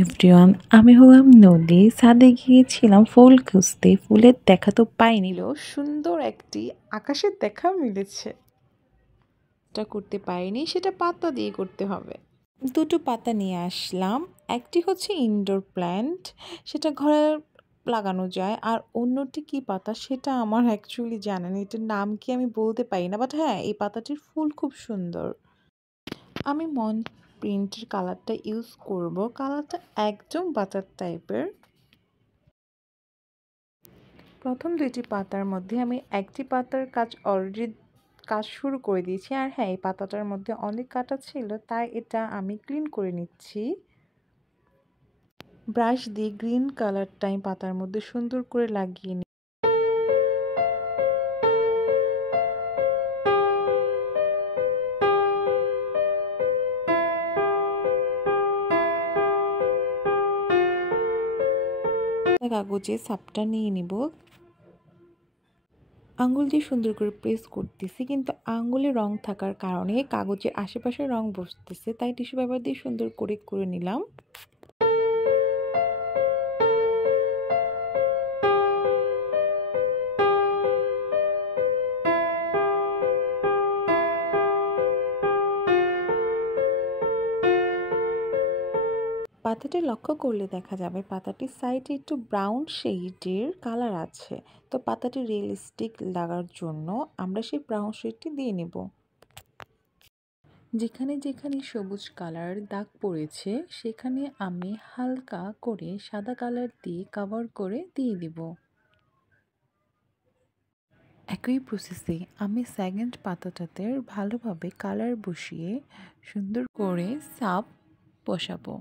Everyone, আমি হলাম নদী। ছাদে গিয়েছিলাম ফুল খুঁজতে। ফুলের দেখা তো পাইনি, সুন্দর একটি আকাশের দেখা মিলেছে। এটা করতে পারিনি, সেটা পাতা দিয়ে করতে হবে। দুটো পাতা নিয়ে আসলাম। একটি হচ্ছে ইনডোর প্ল্যান্ট, সেটা ঘরে লাগানো যায়। আর অন্যটি কি পাতা সেটা আমার অ্যাকচুয়ালি জানা নেই, এটার নাম কি আমি বলতে পারি না, বাট হ্যাঁ, এই পাতাটির ফুল খুব সুন্দর। আমি মন প্রিন্টের কালারটা ইউজ করব। কালারটা একদম বাটার টাইপের। প্রথম দুইটি পাতার মধ্যে আমি একটি পাতার অলরেডি কাজ শুরু করে দিয়েছি। আর হ্যাঁ, এই পাতাটার মধ্যে অনেক কাটা ছিল, তাই এটা আমি ক্লিন করে নিচ্ছি। ব্রাশ দিয়ে গ্রিন কালারটা আমি পাতার মধ্যে সুন্দর করে লাগিয়ে নিই। কাগজে সাপটা নিয়ে নিব। আঙ্গুল দিয়ে সুন্দর করে প্রেস করতেছি, কিন্তু আঙ্গুলে রং থাকার কারণে কাগজের আশেপাশে রং বসতেছে, তাই টিস্যু পেপার দিয়ে সুন্দর করে নিলাম। পাতাটি লক্ষ্য করলে দেখা যাবে পাতাটির সাইডে একটু ব্রাউন শেডের কালার আছে। তো পাতাটি রিয়েলিস্টিক লাগার জন্য আমরা সেই ব্রাউন শেডটি দিয়ে নেব। যেখানে যেখানে সবুজ কালার দাগ পড়েছে সেখানে আমি হালকা করে সাদা কালার দিয়ে কভার করে দিয়ে দিব। একই প্রসেসে আমি সেকেন্ড পাতাটাতে ভালোভাবে কালার বসিয়ে সুন্দর করে সাপ বসাবো।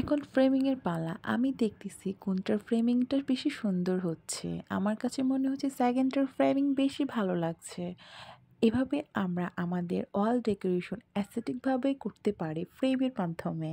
এখন ফ্রেমিংয়ের পালা। আমি দেখতেছি কোনটার ফ্রেমিংটা বেশি সুন্দর হচ্ছে। আমার কাছে মনে হচ্ছে সেকেন্ডটার ফ্রেমিং বেশি ভালো লাগছে। এভাবে আমরা আমাদের ওয়াল ডেকোরেশন অ্যাস্থেটিকভাবে করতে পারি ফ্রেমের মাধ্যমে।